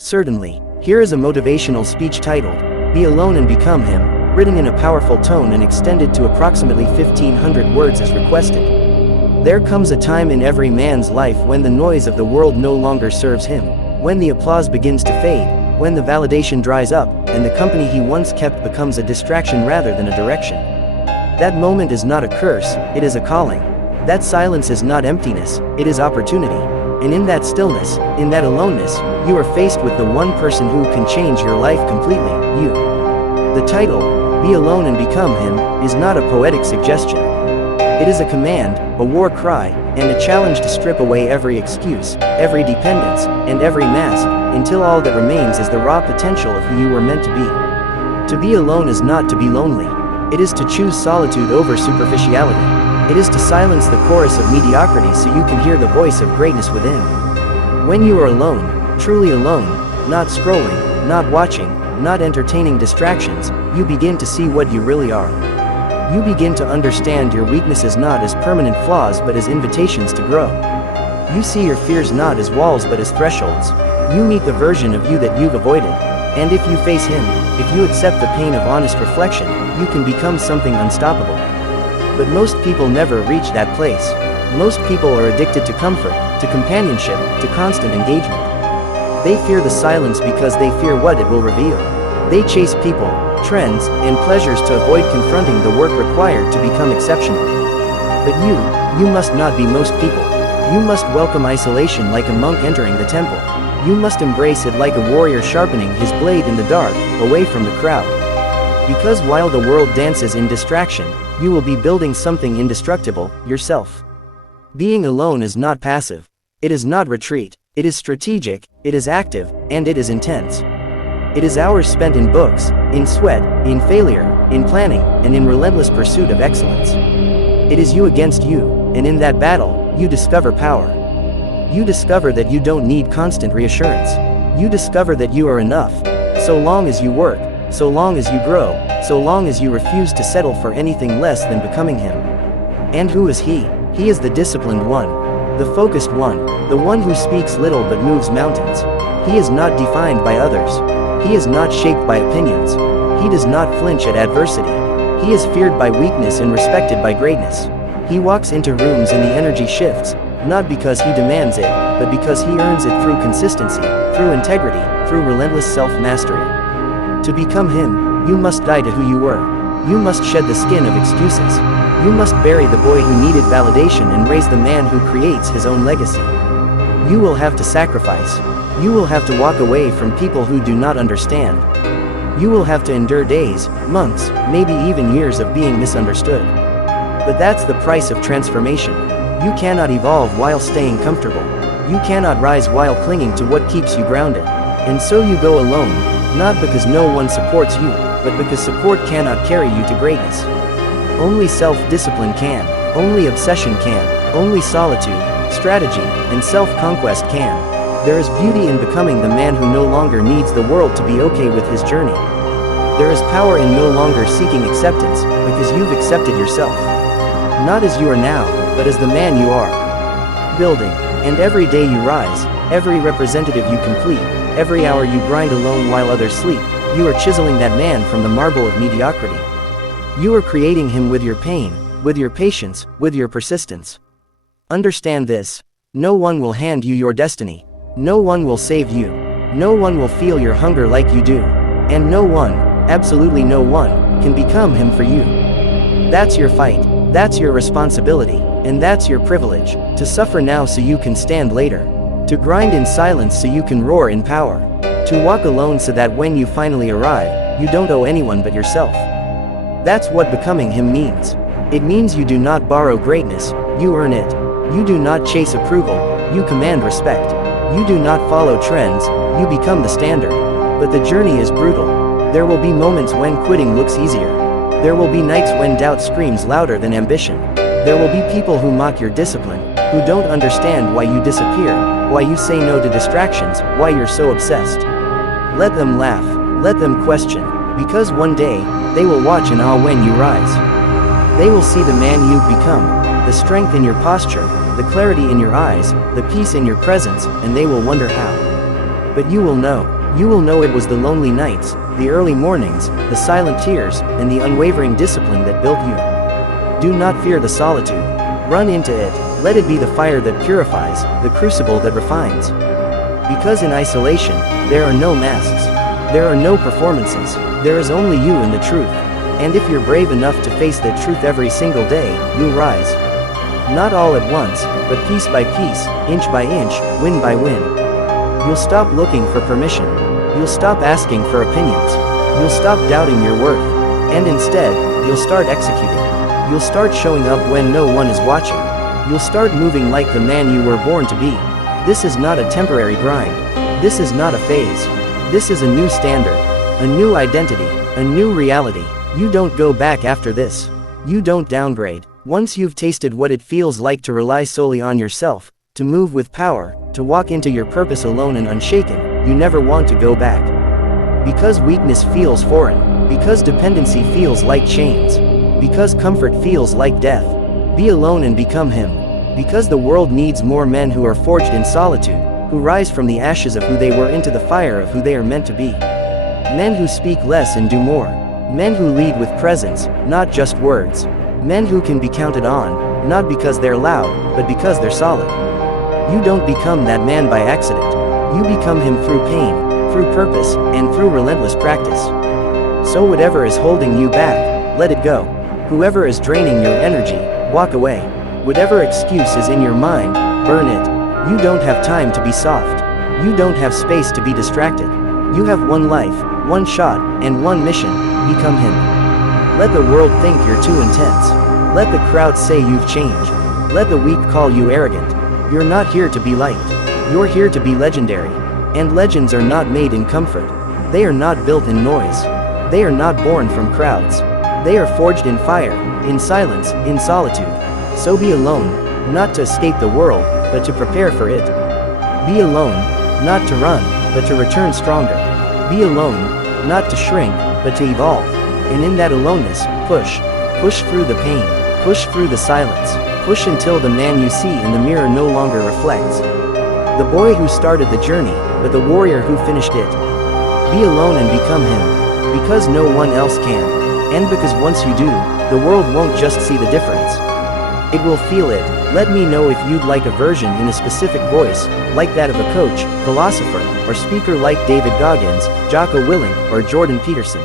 Certainly. Here is a motivational speech titled, "Be Alone and Become Him," written in a powerful tone and extended to approximately 1,500 words as requested. There comes a time in every man's life when the noise of the world no longer serves him, when the applause begins to fade, when the validation dries up, and the company he once kept becomes a distraction rather than a direction. That moment is not a curse, it is a calling. That silence is not emptiness, it is opportunity. And in that stillness, in that aloneness, you are faced with the one person who can change your life completely, you. The title, "Be Alone and Become Him," is not a poetic suggestion. It is a command, a war cry, and a challenge to strip away every excuse, every dependence, and every mask, until all that remains is the raw potential of who you were meant to be. To be alone is not to be lonely. It is to choose solitude over superficiality. It is to silence the chorus of mediocrity so you can hear the voice of greatness within. When you are alone, truly alone, not scrolling, not watching, not entertaining distractions, you begin to see what you really are. You begin to understand your weaknesses not as permanent flaws but as invitations to grow. You see your fears not as walls but as thresholds. You meet the version of you that you've avoided. And if you face him, if you accept the pain of honest reflection, you can become something unstoppable. But most people never reach that place. Most people are addicted to comfort, to companionship, to constant engagement. They fear the silence because they fear what it will reveal. They chase people, trends, and pleasures to avoid confronting the work required to become exceptional. But you must not be most people. You must welcome isolation like a monk entering the temple. You must embrace it like a warrior sharpening his blade in the dark, away from the crowd. Because while the world dances in distraction, you will be building something indestructible, yourself. Being alone is not passive. It is not retreat. It is strategic, it is active, and it is intense. It is hours spent in books, in sweat, in failure, in planning, and in relentless pursuit of excellence. It is you against you, and in that battle, you discover power. You discover that you don't need constant reassurance. You discover that you are enough, so long as you work, so long as you grow, so long as you refuse to settle for anything less than becoming him. And who is he? He is the disciplined one, the focused one, the one who speaks little but moves mountains. He is not defined by others. He is not shaped by opinions. He does not flinch at adversity. He is feared by weakness and respected by greatness. He walks into rooms and the energy shifts, not because he demands it, but because he earns it through consistency, through integrity, through relentless self-mastery. To become him, you must die to who you were. You must shed the skin of excuses. You must bury the boy who needed validation and raise the man who creates his own legacy. You will have to sacrifice. You will have to walk away from people who do not understand. You will have to endure days, months, maybe even years of being misunderstood. But that's the price of transformation. You cannot evolve while staying comfortable. You cannot rise while clinging to what keeps you grounded. And so you go alone, not because no one supports you, but because support cannot carry you to greatness. Only self-discipline can, only obsession can, only solitude, strategy, and self-conquest can. There is beauty in becoming the man who no longer needs the world to be okay with his journey. There is power in no longer seeking acceptance, because you've accepted yourself. Not as you are now, but as the man you are. Building, and every day you rise, every representative you complete, every hour you grind alone while others sleep, you are chiseling that man from the marble of mediocrity. You are creating him with your pain, with your patience, with your persistence. Understand this. No one will hand you your destiny. No one will save you. No one will feel your hunger like you do. And no one, absolutely no one, can become him for you. That's your fight. That's your responsibility. And that's your privilege. To suffer now so you can stand later. To grind in silence so you can roar in power. To walk alone so that when you finally arrive, you don't owe anyone but yourself. That's what becoming him means. It means you do not borrow greatness, you earn it. You do not chase approval, you command respect. You do not follow trends, you become the standard. But the journey is brutal. There will be moments when quitting looks easier. There will be nights when doubt screams louder than ambition. There will be people who mock your discipline, who don't understand why you disappear, why you say no to distractions, why you're so obsessed. Let them laugh, let them question, because one day, they will watch in awe when you rise. They will see the man you've become, the strength in your posture, the clarity in your eyes, the peace in your presence, and they will wonder how. But you will know. You will know it was the lonely nights, the early mornings, the silent tears, and the unwavering discipline that built you. Do not fear the solitude. Run into it. Let it be the fire that purifies, the crucible that refines. Because in isolation, there are no masks. There are no performances. There is only you and the truth. And if you're brave enough to face that truth every single day, you'll rise. Not all at once, but piece by piece, inch by inch, win by win. You'll stop looking for permission. You'll stop asking for opinions. You'll stop doubting your worth. And instead, you'll start executing. You'll start showing up when no one is watching. You'll start moving like the man you were born to be. This is not a temporary grind. This is not a phase. This is a new standard. A new identity. A new reality. You don't go back after this. You don't downgrade. Once you've tasted what it feels like to rely solely on yourself, to move with power, to walk into your purpose alone and unshaken, you never want to go back. Because weakness feels foreign. Because dependency feels like chains. Because comfort feels like death. Be alone and become him. Because the world needs more men who are forged in solitude, who rise from the ashes of who they were into the fire of who they are meant to be. Men who speak less and do more. Men who lead with presence, not just words. Men who can be counted on, not because they're loud, but because they're solid. You don't become that man by accident. You become him through pain, through purpose, and through relentless practice. So whatever is holding you back, let it go. Whoever is draining your energy, walk away. Whatever excuse is in your mind, burn it. You don't have time to be soft. You don't have space to be distracted. You have one life, one shot, and one mission. Become him. Let the world think you're too intense. Let the crowd say you've changed. Let the weak call you arrogant. You're not here to be liked. You're here to be legendary. And legends are not made in comfort. They are not built in noise. They are not born from crowds. They are forged in fire, in silence, in solitude. So be alone, not to escape the world, but to prepare for it. Be alone, not to run, but to return stronger. Be alone, not to shrink, but to evolve. And in that aloneness, push. Push through the pain. Push through the silence. Push until the man you see in the mirror no longer reflects the boy who started the journey, but the warrior who finished it. Be alone and become him. Because no one else can. And because once you do, the world won't just see the difference. It will feel it. Let me know if you'd like a version in a specific voice, like that of a coach, philosopher, or speaker like David Goggins, Jocko Willink, or Jordan Peterson.